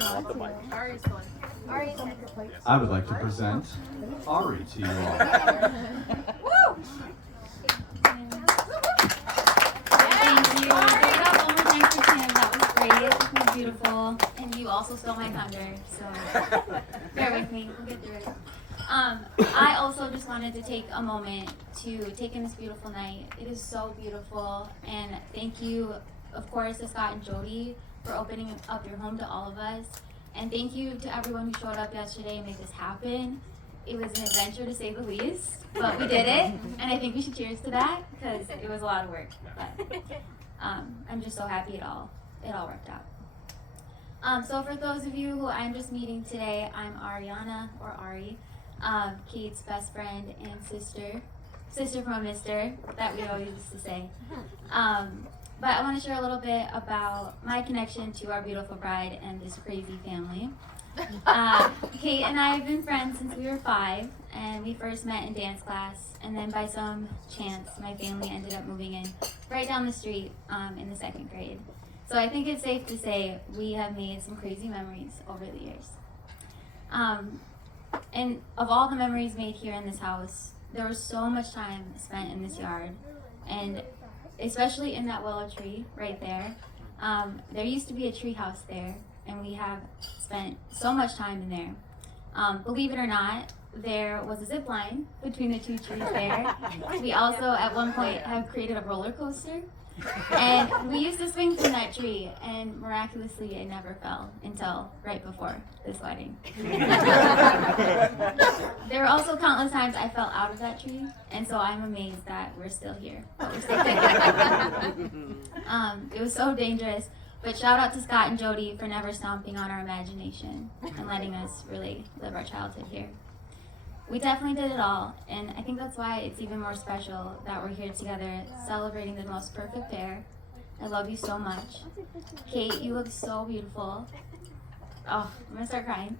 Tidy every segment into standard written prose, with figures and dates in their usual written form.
Ari's going. Ari's going. I would like to present Ari to you all. Woo! Thank you. Give it up one more time for Tim. That was great. That was beautiful. And you also stole my thunder, so bear with me. We'll get through it. I also just wanted to take a moment to take in this beautiful night. It is so beautiful, and thank you, of course, to Scott and Jody for opening up your home to all of us. And thank you to everyone who showed up yesterday and made this happen. It was an adventure to say the least, but we did it, and I think we should cheers to that because it was a lot of work. But I'm just so happy it all worked out. So for those of you who I'm just meeting today, I'm Ariana, or Ari, Kate's best friend and sister from a mister, that we always used to say. But I want to share a little bit about my connection to our beautiful bride and this crazy family. Kate and I have been friends since we were 5, and we first met in dance class, and then by some chance, my family ended up moving in right down the street in the 2nd grade. So I think it's safe to say we have made some crazy memories over the years. And of all the memories made here in this house, there was so much time spent in this yard, and especially in that willow tree right there. There used to be a tree house there, and we have spent so much time in there. Believe it or not, there was a zip line between the 2 trees there. We also at one point have created a roller coaster, and we used to swing from that tree, and miraculously it never fell until right before this wedding. There were also countless times I fell out of that tree, and so I'm amazed that we're still here. But we're still together. It was so dangerous, but shout out to Scott and Jody for never stomping on our imagination and letting us really live our childhood here. We definitely did it all, and I think that's why it's even more special that we're here together celebrating the most perfect pair. I love you so much. Kate, you look so beautiful. Oh, I'm gonna start crying.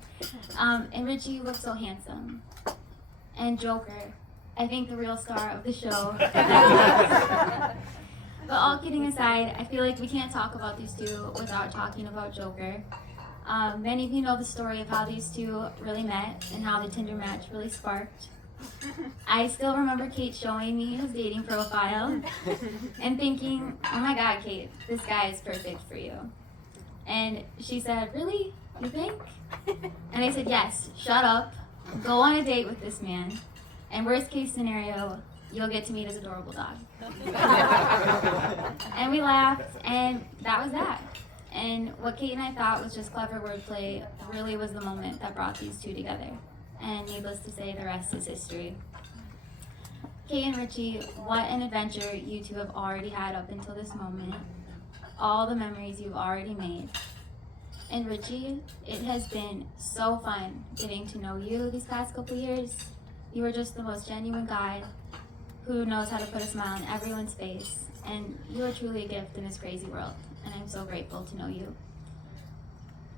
And Richie, you look so handsome. And Joker, I think the real star of the show. But all kidding aside, I feel like we can't talk about these two without talking about Joker. Many of you know the story of how these two really met and how the Tinder match really sparked. I still remember Kate showing me his dating profile and thinking, oh my God, Kate, this guy is perfect for you. And she said, really? You think? And I said, yes, shut up, go on a date with this man, and worst case scenario, you'll get to meet his adorable dog. And we laughed, and that was that. And what Kate and I thought was just clever wordplay really was the moment that brought these two together. And needless to say, the rest is history. Kate and Richie, what an adventure you two have already had up until this moment. All the memories you've already made. And Richie, it has been so fun getting to know you these past couple years. You are just the most genuine guy who knows how to put a smile on everyone's face. And you are truly a gift in this crazy world. And I'm so grateful to know you.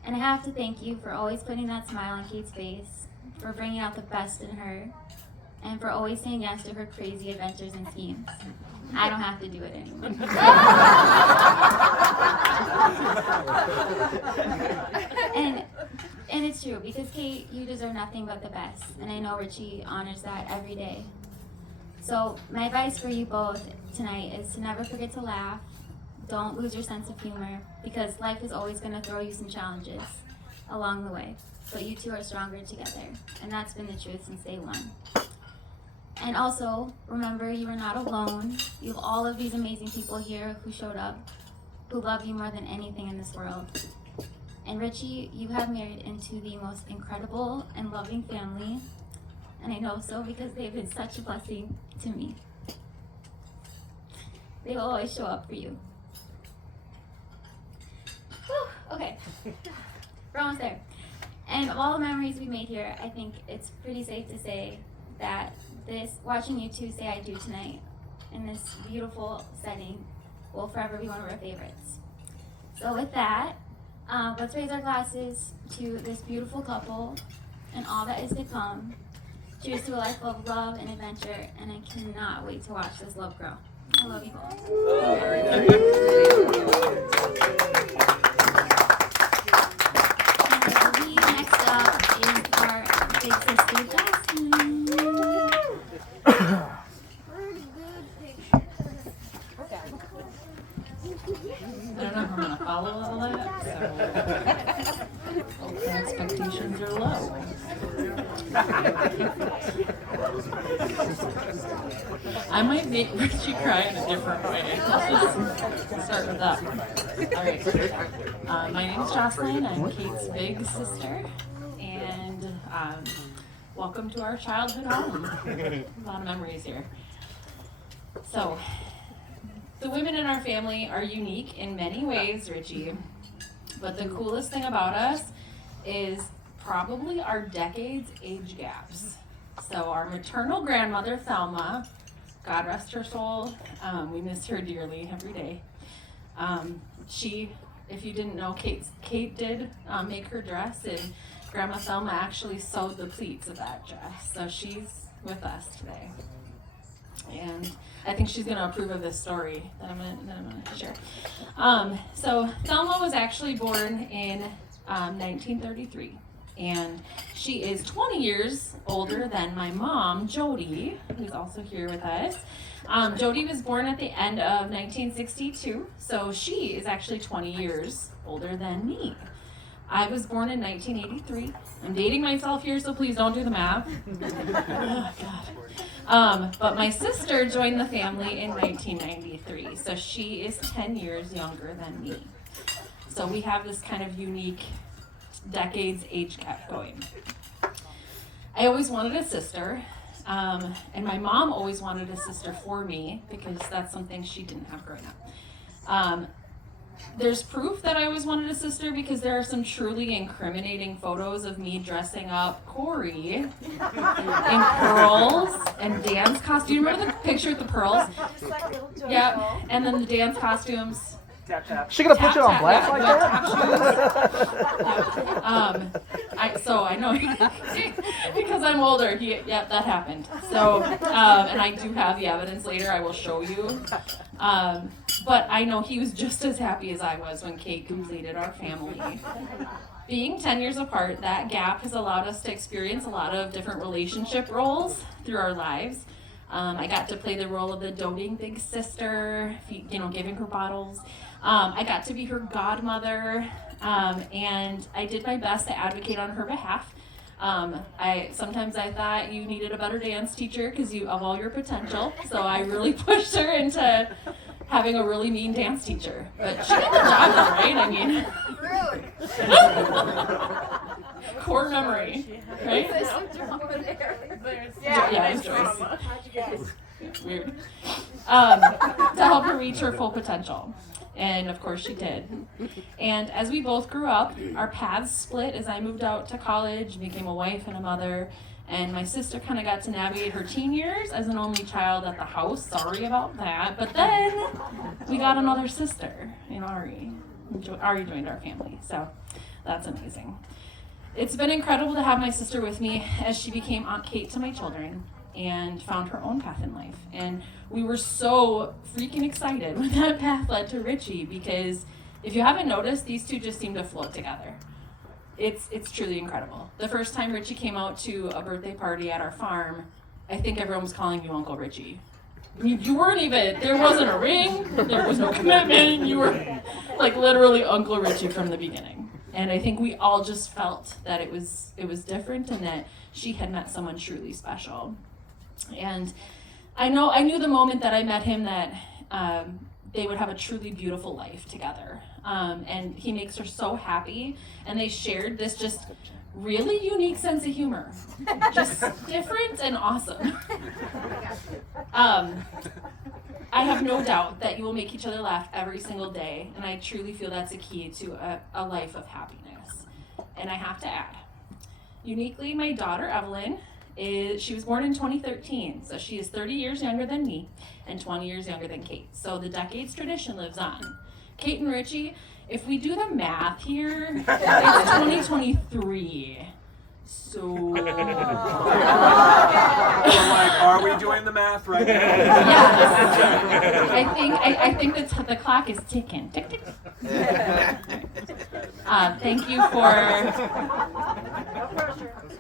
And I have to thank you for always putting that smile on Kate's face, for bringing out the best in her, and for always saying yes to her crazy adventures and schemes. I don't have to do it anymore. And it's true, because Kate, you deserve nothing but the best, and I know Richie honors that every day. So my advice for you both tonight is to never forget to laugh. Don't lose your sense of humor, because life is always going to throw you some challenges along the way. But you two are stronger together, and that's been the truth since day one. And also, remember, you are not alone. You have all of these amazing people here who showed up, who love you more than anything in this world. And Richie, you have married into the most incredible and loving family, and I know so because they've been such a blessing to me. They will always show up for you. Whew, okay, we're almost there. And of all the memories we made here, I think it's pretty safe to say that watching you two say I do tonight in this beautiful setting will forever be one of our favorites. So with that, let's raise our glasses to this beautiful couple and all that is to come. Cheers to a life full of love and adventure, and I cannot wait to watch this love grow. I love you both. follow all that, so hopefully expectations are low. I might make Richie cry in a different way. Let's just start with that. All right. My name's Jocelyn. I'm Kate's big sister, and welcome to our childhood home. A lot of memories here. So, the women in our family are unique in many ways, Richie, but the coolest thing about us is probably our decades age gaps. So our maternal grandmother, Thelma, God rest her soul, we miss her dearly every day. She, if you didn't know, Kate did make her dress, and Grandma Thelma actually sewed the pleats of that dress. So she's with us today. And I think she's going to approve of this story that I'm going to share. So Thelma was actually born in 1933, and she is 20 years older than my mom, Jody, who's also here with us. Jody was born at the end of 1962, so she is actually 20 years older than me. I was born in 1983. I'm dating myself here, so please don't do the math. Oh, God. But my sister joined the family in 1993, so she is 10 years younger than me. So we have this kind of unique decades age gap going. I always wanted a sister, and my mom always wanted a sister for me because that's something she didn't have growing up. There's proof that I always wanted a sister because there are some truly incriminating photos of me dressing up Corey in pearls and dance costumes. Do you remember the picture with the pearls? Yep. And then the dance costumes. Tap, tap. She gonna put you on blast like that? So I know because I'm older. Yep, that happened. So and I do have the evidence later. I will show you. But I know he was just as happy as I was when Kate completed our family. Being 10 years apart, that gap has allowed us to experience a lot of different relationship roles through our lives. I got to play the role of the doting big sister, giving her bottles. I got to be her godmother, and I did my best to advocate on her behalf. Sometimes I thought you needed a better dance teacher because of all your potential, so I really pushed her into having a really mean dance teacher. But she did the job though, right? I mean, core memory, right? Yeah, it was Joyce. Weird. To help her reach her full potential. And of course she did. And as we both grew up, our paths split as I moved out to college, became a wife and a mother, and my sister kind of got to navigate her teen years as an only child at the house. Sorry about that. But then we got another sister in Ari. Ari joined our family, so that's amazing. It's been incredible to have my sister with me as she became Aunt Kate to my children and found her own path in life. And we were so freaking excited when that path led to Richie, because if you haven't noticed, these two just seem to float together. It's truly incredible. The first time Richie came out to a birthday party at our farm, I think everyone was calling you Uncle Richie. You weren't even, there wasn't a ring, there was no commitment, you were like literally Uncle Richie from the beginning. And I think we all just felt that it was different and that she had met someone truly special. And I knew the moment that I met him that they would have a truly beautiful life together. And he makes her so happy, and they shared this just really unique sense of humor. Just different and awesome. I have no doubt that you will make each other laugh every single day, and I truly feel that's a key to a life of happiness. And I have to add, uniquely, my daughter Evelyn, she was born in 2013, so she is 30 years younger than me and 20 years younger than Kate. So the decades tradition lives on. Kate and Richie, if we do the math here, it's 2023. So Are we doing the math right now? Yes. I think the clock is ticking. Tick, tick. Thank you for.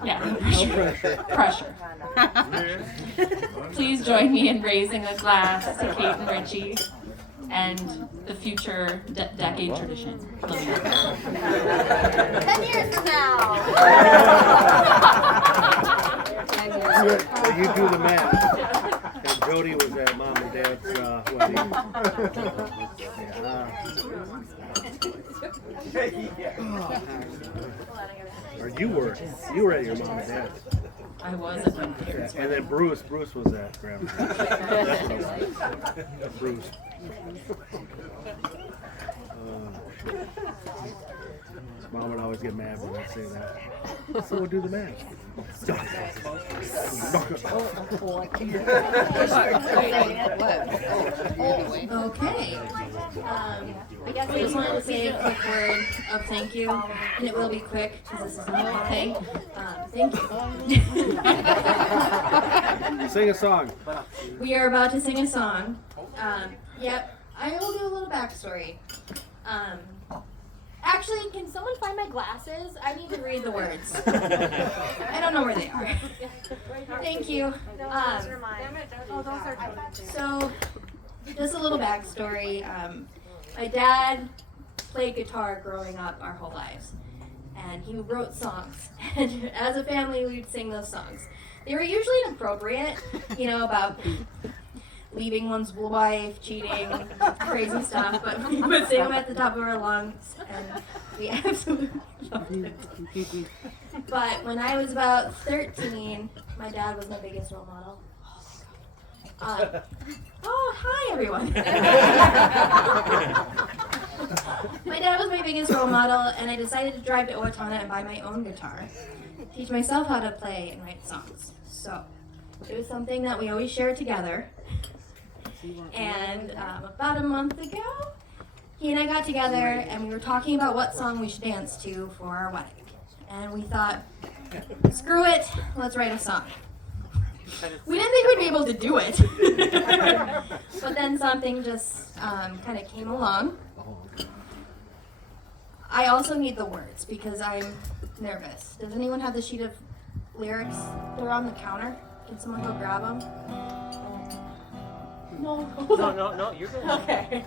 No pressure. Please join me in raising a glass to Kate and Richie. and the future decade tradition. Living up. 10 years from now. You do the math. And Jody was at Mom and Dad's wedding. Or you were at your Mom and Dad's. I was at my parents' And then Bruce was at Grandma's. That's what it was. Bruce. Mom would always get mad when I say that. So we'll do the math. Okay. I guess I just wanted to say a quick word of thank you, and it will be quick because this is not a thing. Thank you. Sing a song. We are about to sing a song. Yep, I will do a little backstory. Actually, can someone find my glasses? I need to read the words. I don't know where they are. Thank you. Those are mine. Oh, those are So, just a little backstory. My dad played guitar growing up our whole lives, and he wrote songs. And as a family, we'd sing those songs. They were usually inappropriate, about leaving one's wife, cheating, crazy stuff, but we would sing them at the top of our lungs, and we absolutely loved it. But when I was about 13, my dad was my biggest role model. Hi everyone. My dad was my biggest role model, and I decided to drive to Owatonna and buy my own guitar, teach myself how to play and write songs. So it was something that we always shared together. And about a month ago, he and I got together and we were talking about what song we should dance to for our wedding. And we thought, screw it, let's write a song. We didn't think we'd be able to do it. But then something just kind of came along. I also need the words because I'm nervous. Does anyone have the sheet of lyrics? They're on the counter. Can someone go grab them? No, you're good. Okay.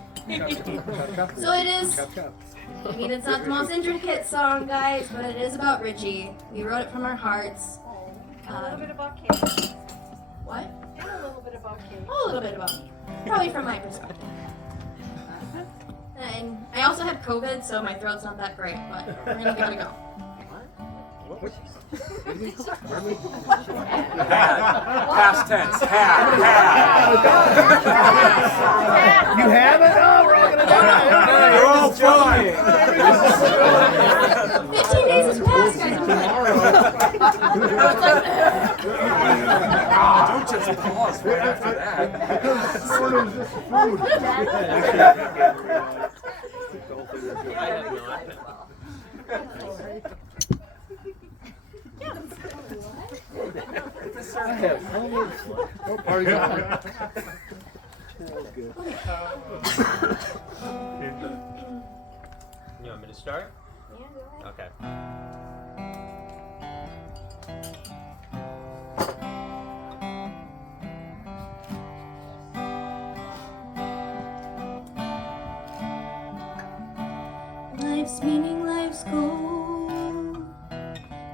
So it is, it's not the most intricate song, guys, but it is about Richie. We wrote it from our hearts. a little bit about Kate. What? And a little bit about Kate. Oh, a little bit about me. Probably from my perspective. And I also have COVID, so my throat's not that great, but we're gonna give it a go. Past tense. Had. You have it? Oh, we're all gonna die. You're all fine. 15 days has passed, guys. Don't just pause right after that. I have no idea. Oh, party going. That was good. You want me to start? Yeah, go ahead. Okay. Life's meaning, life's goal,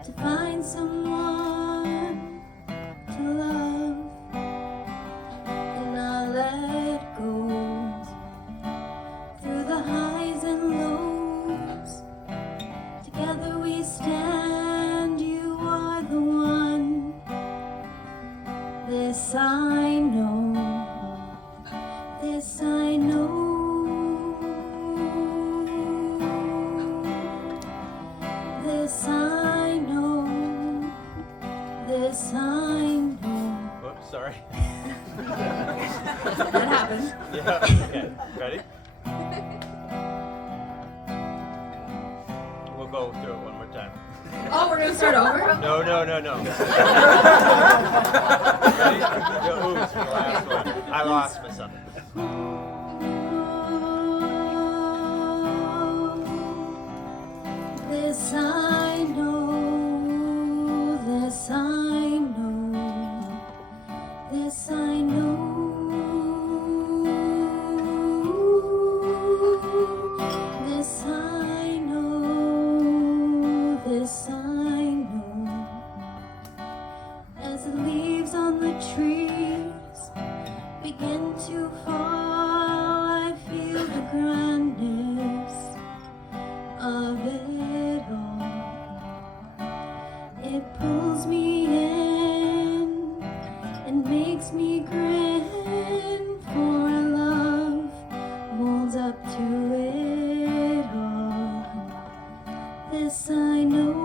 to find someone to love, and I'll let go through the highs and lows. Together we stand, you are the one. This I know, this I know. This I know, this I know. Oops, sorry. That happened. Yeah, okay. Ready? We'll go through it one more time. Oh, we're gonna start over? No. Ready? No, oops, for the last one. I lost myself. This I know, this I know, this I know. owns up to it all. This I know.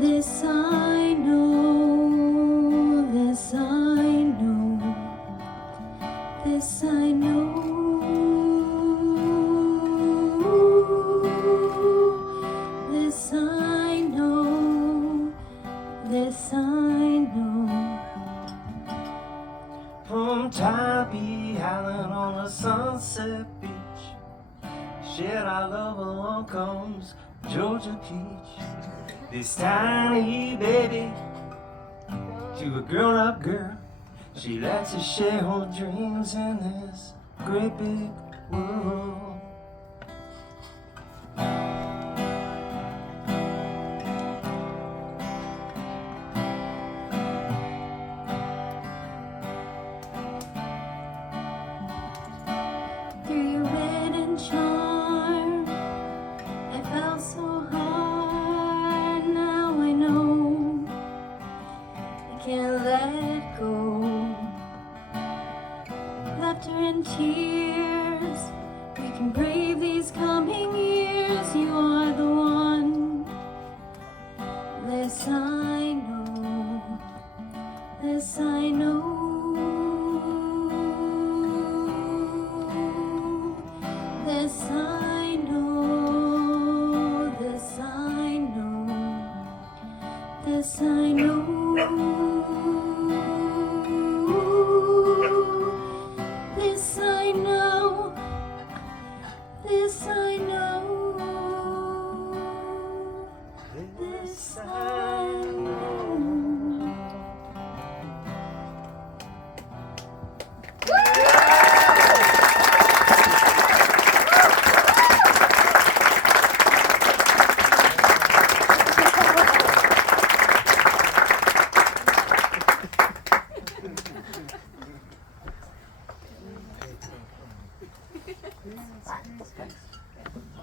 This I know. This I know. This I know. This I know. This I know. From Tybee Island on a sunset beach, shared our love along comes Georgia Peach. This tiny baby to a grown-up girl, she likes to share her dreams in this great big world. Through your wit and charm, I felt so hard. Now I know I can't let go. Laughter and tears, we can brave these coming years. You are the one. This I know. This I know. This I know, this I know, this I know, this I know, this I know, this I know.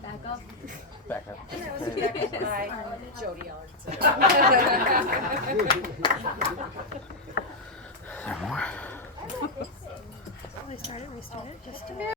Back up. Back up. And that was directed by Jody Ellen. They started, we started just a